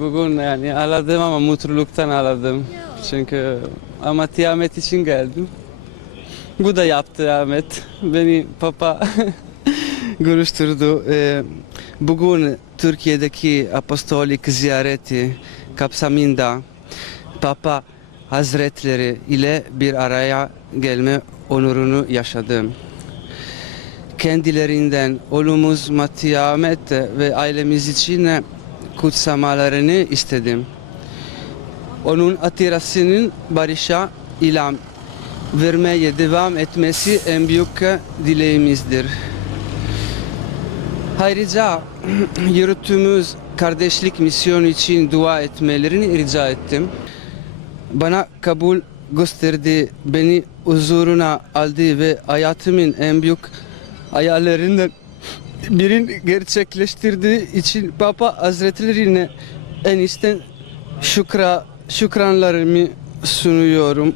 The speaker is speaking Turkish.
Bugün yani ağladım ama mutluluktan ağladım. Çünkü Ahmet Ahmet için geldim. Bu da yaptı Ahmet. Beni papa görüştürdü. Ee, Bugün Türkiye'deki apostolik ziyareti kapsamında Papa Hazretleri ile bir araya gelme onurunu yaşadım. Kendilerinden olumuz Mati Ahmet ve ailemiz için kutsamalarını istedim. Onun atirasının barışa ilam vermeye devam etmesi en büyük dileğimizdir. Ayrıca yürüttüğümüz kardeşlik misyonu için dua etmelerini rica ettim. Bana kabul gösterdi, beni huzuruna aldı ve hayatımın en büyük hayallerinden birini gerçekleştirdiği için Papa Hazretlerine en içten şükra, şükranlarımı sunuyorum.